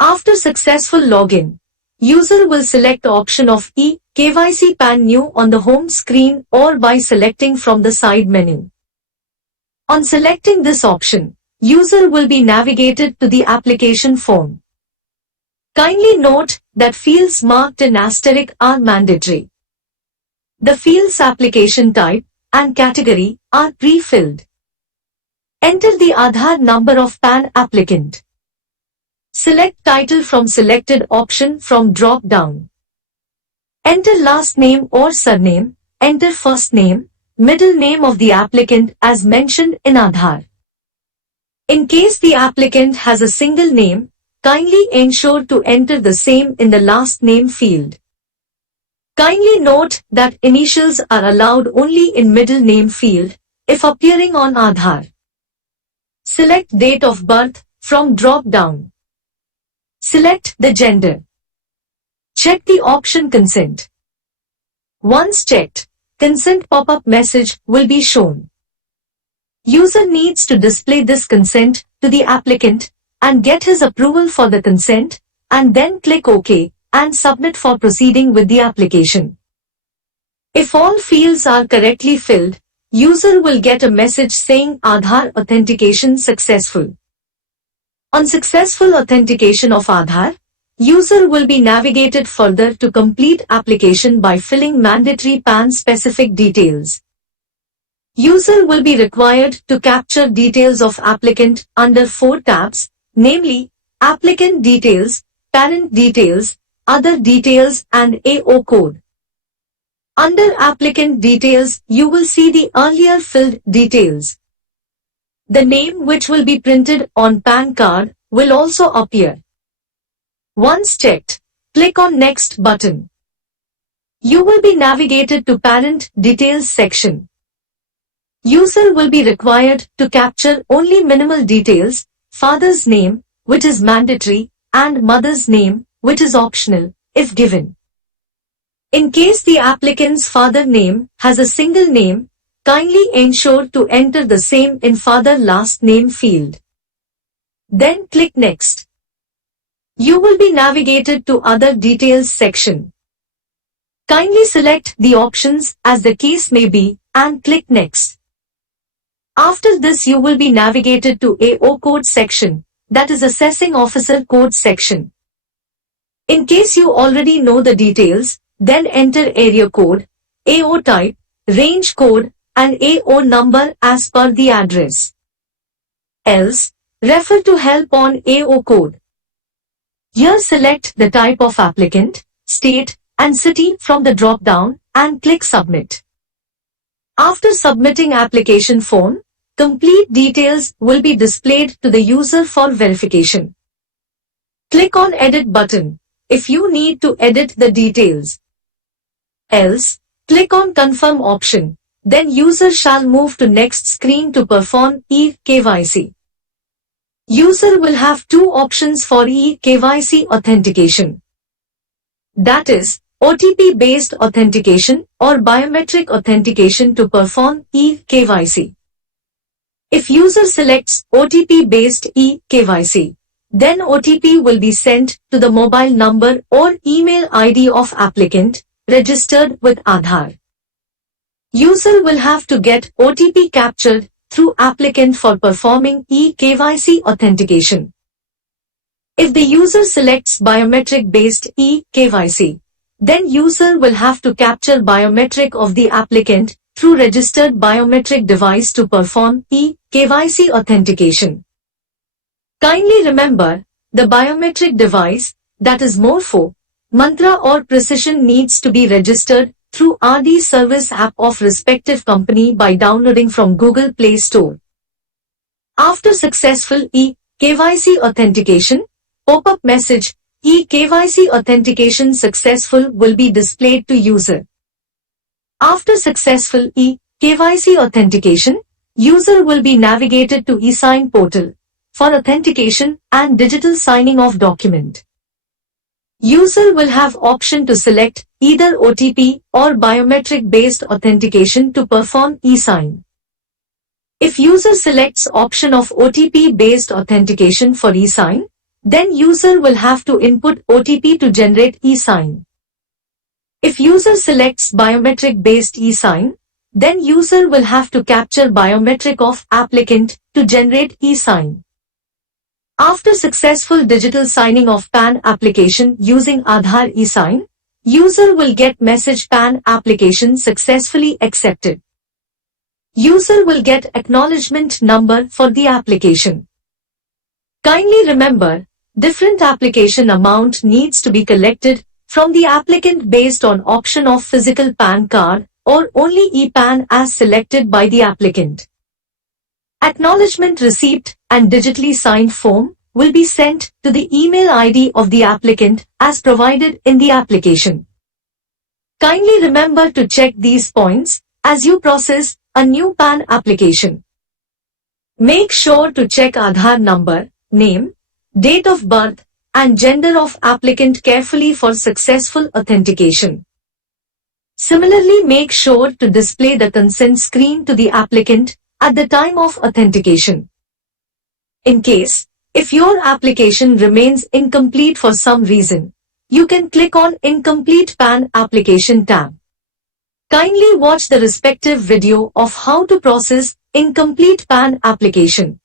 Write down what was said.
After successful login, user will select option of KYC PAN new on the home screen or by selecting from the side menu. On selecting this option, user will be navigated to the application form. Kindly note that fields marked in asterisk are mandatory. The fields application type and category are pre-filled. Enter the Aadhaar number of PAN applicant. Select title from selected option from drop-down. Enter last name or surname. Enter first name, middle name of the applicant as mentioned in Aadhaar. In case the applicant has a single name, kindly ensure to enter the same in the last name field. Kindly note that initials are allowed only in middle name field if appearing on Aadhaar. Select date of birth from drop-down. Select the gender. Check the option consent. Once checked, consent pop-up message will be shown. User needs to display this consent to the applicant and get his approval for the consent and then click OK and submit for proceeding with the application. If all fields are correctly filled, user will get a message saying Aadhaar authentication successful. On successful authentication of Aadhaar, user will be navigated further to complete application by filling mandatory PAN specific details. User will be required to capture details of applicant under 4 tabs, namely, applicant details, parent details, other details and AO code. Under applicant details, you will see the earlier filled details. The name which will be printed on PAN card will also appear. Once checked, click on Next button. You will be navigated to Parent Details section. User will be required to capture only minimal details, father's name, which is mandatory, and mother's name, which is optional, if given. In case the applicant's father name has a single name, kindly ensure to enter the same in father last name field. Then click Next. You will be navigated to Other Details section. Kindly select the options as the case may be and click Next. After this you will be navigated to AO code section, that is Assessing Officer code section. In case you already know the details, then enter area code, AO type, range code and AO number as per the address. Else, refer to help on AO code. Here select the type of applicant, state and city from the drop-down and click Submit. After submitting application form, complete details will be displayed to the user for verification. Click on Edit button if you need to edit the details. Else, click on Confirm option, then user shall move to next screen to perform eKYC. User will have 2 options for eKYC authentication. That is, OTP-based authentication or biometric authentication to perform eKYC. If user selects OTP-based eKYC, then OTP will be sent to the mobile number or email ID of applicant registered with Aadhaar. User will have to get OTP captured through applicant for performing eKYC authentication. If the user selects biometric-based eKYC, then user will have to capture biometric of the applicant through registered biometric device to perform eKYC authentication. Kindly remember, the biometric device, that is Morpho, Mantra or Precision needs to be registered through RD Service app of respective company by downloading from Google Play Store. After successful eKYC authentication, pop-up message, eKYC authentication successful will be displayed to user. After successful eKYC authentication, user will be navigated to eSign portal for authentication and digital signing of document. User will have option to select either OTP or biometric-based authentication to perform eSign. If user selects option of OTP-based authentication for eSign, then user will have to input OTP to generate e-sign. If user selects biometric based e-sign, then user will have to capture biometric of applicant to generate e-sign. After successful digital signing of PAN application using Aadhaar e-sign, user will get message PAN application successfully accepted. User will get acknowledgement number for the application. Kindly remember, different application amount needs to be collected from the applicant based on option of physical PAN card or only e-PAN as selected by the applicant. Acknowledgement receipt and digitally signed form will be sent to the email ID of the applicant as provided in the application. Kindly remember to check these points as you process a new PAN application. Make sure to check Aadhaar number, name, date of birth, and gender of applicant carefully for successful authentication. Similarly, make sure to display the consent screen to the applicant at the time of authentication. In case, if your application remains incomplete for some reason, you can click on Incomplete PAN Application tab. Kindly watch the respective video of how to process incomplete PAN application.